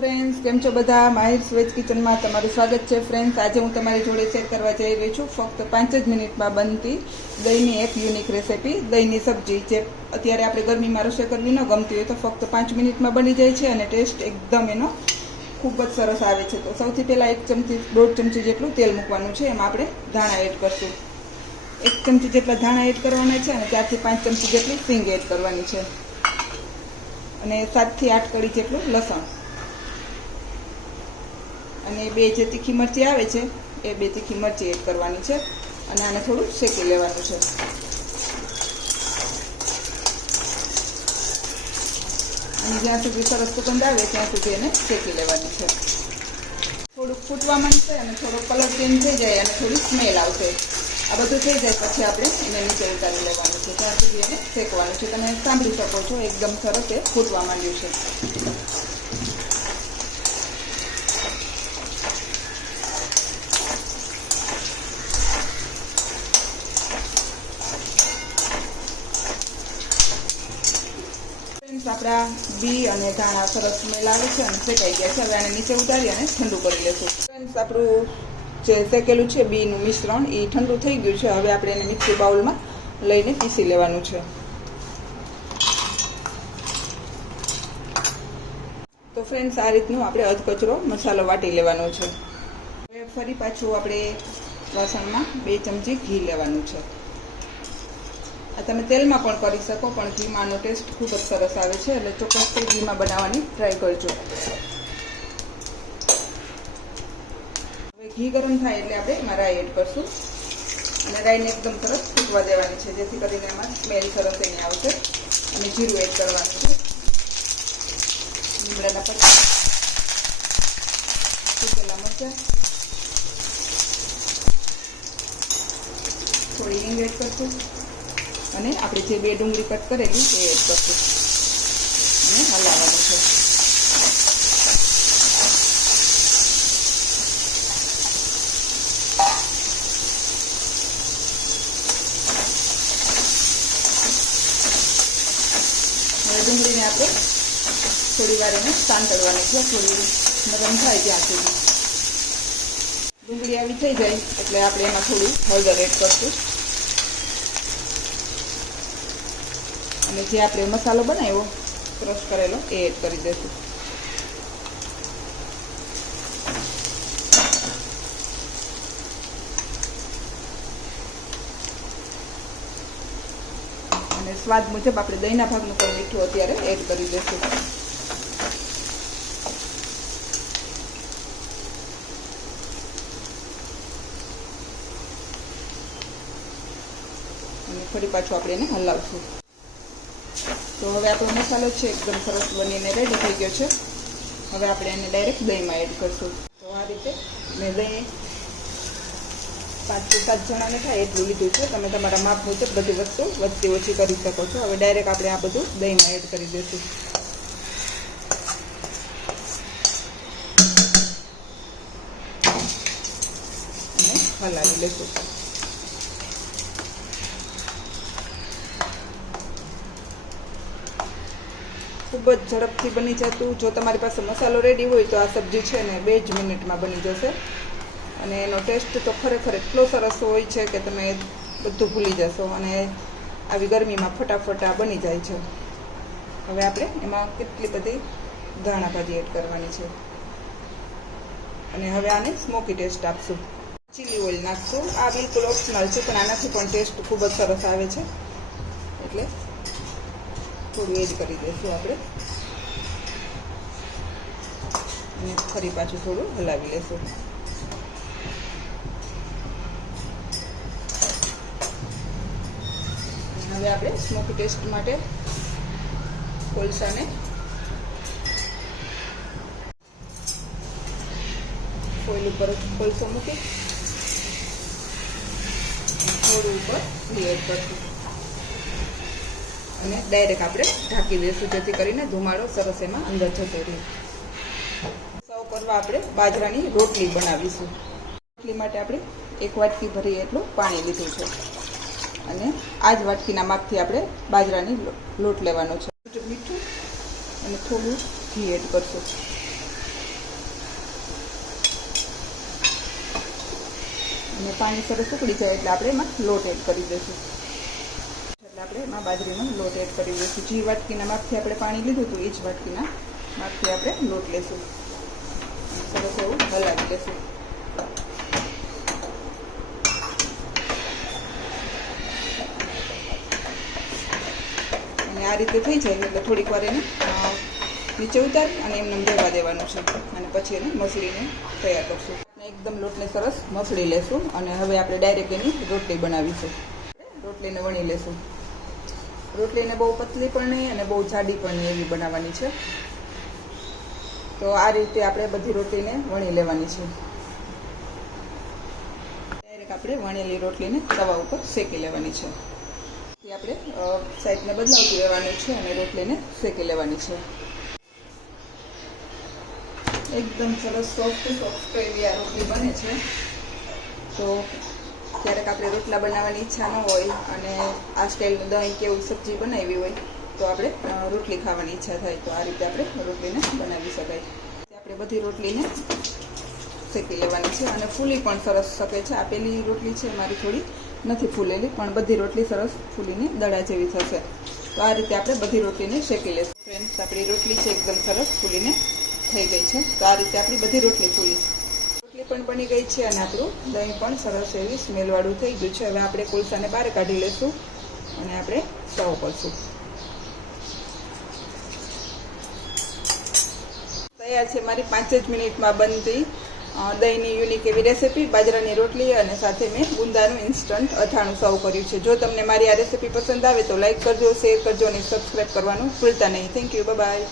Friends came छो बधा माहिर वेज किचन में तमारू स्वागत है। फ्रेंड्स आज हूँ तमारी जोड़े शेर करवा जई रही छूँ फक्त 5 ज मिनिट में बनती दहीनी एक यूनिक रेसिपी दहीनी सब्जी जे अत्यारे आपणे गरमी में रसोई करवी न गमती होय तो फक्त 5 मिनिट में बनी जाए छे अने टेस्ट एकदम एनो खूब ज सरस आवे छे। तो सौथी पहेला 1 चमची 1.5 चमची जेटલું तेल मूकवानुं छे। एमां आपणे धाणा एड करशुं। 1 चमची जेटला धाणा एड करवाना छे अने 4 થી 5 चमची जेटली સીંગ एड करवानी छे अने 7 થી 8 कड़ी जेटલું लसण અને 2 જે તીખી મરચી આવે છે એ 2 તીખી મરચી એડ કરવાની છે અને આને થોડું શેકી લેવાનું છે અને જ્યાં સુધી સરસ સુગંધ આવે ત્યાં સુધી એને શેકી લેવાની છે। થોડું ફૂટવા માંડશે અને થોડો કલર ચેન્જ થઈ જાય અને થોડી સ્મેલ આવશે। આ બધું થઈ જાય પછી આપણે એને નીચે ઉતારી લેવાનું છે ત્યાં સુધી એને શેકવાનું છે। તમે સાંભળી શકો છો એકદમ સરસ એ ફૂટવા માંડ્યું છે। આપણા બી અને ધાણા સરસ સ્મેલ આવે છે અને શેકાઈ ગયા છે। હવે આને નીચે ઉતારી અને ઠંડુ કરી લેશું। ફ્રેન્ડ્સ આપણું જે શેકેલું છે બીનું મિશ્રણ એ ઠંડુ થઈ ગયું છે। હવે આપણે એને મિક્સર બાઉલમાં લઈને પીસી લેવાનું છે। તો ફ્રેન્ડ્સ આ રીતનું આપણે અધકચરો મસાલો વાટી લેવાનો છે। હવે ફરી પાછું આપણે વાસણમાં 2 ચમચી ઘી લેવાનું છે। તમે તેલમાં પણ કરી શકો પણ ઘીમાં આનો ટેસ્ટ ખૂબ જ સરસ આવે છે એટલે ચોક્કસથી ઘીમાં બનાવવાની ટ્રાય કરજો। હવે ઘી ગરમ થાય એટલે આપણે એમાં રાઈ એડ કરશું અને રાઈને એકદમ સરસ ફૂટવા દેવાની છે જેથી કરીને એમાં સ્મેલ સરસ એની આવશે અને જીરું એડ કરવાનું છે। લીમડાના પત્તા, સૂકેલા મરચાં, થોડી હિંગ એડ કરશું અને આપણે જે 2 ડુંગળી કટ કરેલી એ એડ કરશું અને હલાવવાનું છે। હવે ડુંગળીને આપણે થોડી વાર એને સાંતળવાની છે થોડી નરમ થાય ત્યાં સુધી। ડુંગળી આવી થઈ જાય એટલે આપણે એમાં થોડું હળદર એડ કરશું અને જે આપણે મસાલો બનાવ્યો ક્રશ કરેલો એ એડ કરી દઈશું। અને સ્વાદ મુજબ આપણે દહીંના ભાગનું પણ મીઠું અત્યારે એડ કરી દઈશું। અને ફરી પાછું આપણે એને હલાવશું। તો હવે આપણો મસાલો છે એકદમ સરસ બનીને રેડી થઈ ગયો છે। હવે આપણે એને ડાયરેક્ટ દહીંમાં એડ કરશું। તો આ રીતે મેં દહીં 5 થી 7 જણાને થાય એટલું લીધું છે। તમે તમારા માપ મુજબ બધી વસ્તુ વધતી ઓછી કરી શકો છો। હવે ડાયરેક્ટ આપણે આ બધું દહીંમાં એડ કરી દઈશું અને હલાવી લઈશું। ખૂબ જ ઝડપથી બની જતું। જો તમારી પાસે મસાલો રેડી હોય તો આ સબ્જી છે ને 2 જ મિનિટમાં બની જશે અને એનો ટેસ્ટ તો ખરેખર એટલો સરસ હોય છે કે તમે બધું ભૂલી જશો અને આવી ગરમીમાં ફટાફટ આ બની જાય છે। હવે આપણે એમાં કેટલી બધી ધાણા ભાજી એડ કરવાની છે અને હવે આને સ્મોકી ટેસ્ટ આપશું। ચીલી ઓઇલ નાખશું। આ બિલકુલ ઓપ્શનલ છે પણ આનાથી પણ ટેસ્ટ ખૂબ જ સરસ આવે છે એટલે થોડું એડ કરી દઈશું આપણે અને ફરી પાછું થોડું હલાવી લેશું। હવે આપણે સ્મોકી ટેસ્ટ માટે કોલસાને ફોઇલ ઉપર કોલસો મૂકી થોડું ઉપર ઘી એડ કરશું અને ડાયરેક્ટ આપણે ઢાંકી દઈશું જેથી કરીને ધુમાડો સરસ એમાં અંદર જતો રહે। સર્વ કરવા આપણે બાજરાની રોટલી બનાવીશું। રોટલી માટે આપણે 1 વાટકી ભરી એટલું પાણી લીધું છે અને આ જ વાટકીના માપથી આપણે બાજરાની લોટ લેવાનો છે। મીઠું અને થોડું ઘી એડ કરશું અને પાણી સરસ ઉકળી જાય એટલે આપણે એમાં લોટ એડ કરી દઈશું. એટલે આપણે એમાં બાજરીનો લોટ એડ કરી દઈશું. જે વાટકીના માપથી આપણે પાણી લીધું હતું એ જ વાટકીના માપથી આપણે લોટ લેશું. સરસ એવું હલાવી લેશું. અને આ રીતે થઈ જાય એટલે થોડીક વાર એને નીચે ઉતારી અને એમને રહેવા દેવાનું છે. અને પછી એને મસળીને તૈયાર કરશું. એકદમ લોટને સરસ મસળી લેશું. અને હવે આપણે ડાયરેક્ટ એની રોટલી બનાવીશું. રોટલીને વણી લેશું. રોટલીને બહુ પતલી પણ નહીં અને બહુ જાડી પણ નહીં એવી બનાવવાની છે. તો આ રીતે આપણે બધી રોટલીને વણી લેવાની છે. ડાયરેક્ટ આપણે વણેલી રોટલીને તવા ઉપર શેકી લેવાની છે. આપણે સાઈડને બદલાવતું રહેવાનું છે અને રોટલીને શેકી લેવાની છે. એકદમ સરસ સોફ્ટ એવી આ રોટલી બને છે. તો ક્યારેક આપણે રોટલા બનાવવાની ઈચ્છા ન હોય અને આ સ્ટાઈલનું દહીં કે એવું સબ્જી બનાવી હોય તો આપણે રોટલી ખાવાની ઈચ્છા થાય તો આ રીતે આપણે રોટલીને બનાવી શકાય. આપણે બધી રોટલીને શેકી લેવાની છે અને ફૂલી પણ સરસ શકે છે. આ પેલી રોટલી છે મારી થોડી નથી ફૂલેલી, પણ બધી રોટલી સરસ ફૂલીને દડા જેવી થશે. તો આ રીતે આપણે બધી રોટલીને શેકી લઈશું. ફ્રેન્ડ્સ, આપણી રોટલી છે એકદમ સરસ ફૂલીને થઈ ગઈ છે. તો આ રીતે આપણી બધી રોટલી ફૂલી પણ બની ગઈ છે અને આપણું દહીં પણ સરસ એવી સ્મેલવાળું થઈ ગયું છે. હવે આપણે કોલસાને બહાર કાઢી લઈશું અને આપણે સર્વ કરશું. તૈયાર છે મારી 5 જ મિનિટમાં બનતી દહીંની યુનિક એવી રેસીપી, બાજરાની રોટલી અને સાથે મેં ગુંદાનું ઇન્સ્ટન્ટ અથાણું સર્વ કર્યું છે. જો તમને મારી આ રેસીપી પસંદ આવે તો લાઈક કરજો, શેર કરજો અને સબસ્ક્રાઈબ કરવાનું ભૂલતા નહીં. Thank you. બાય.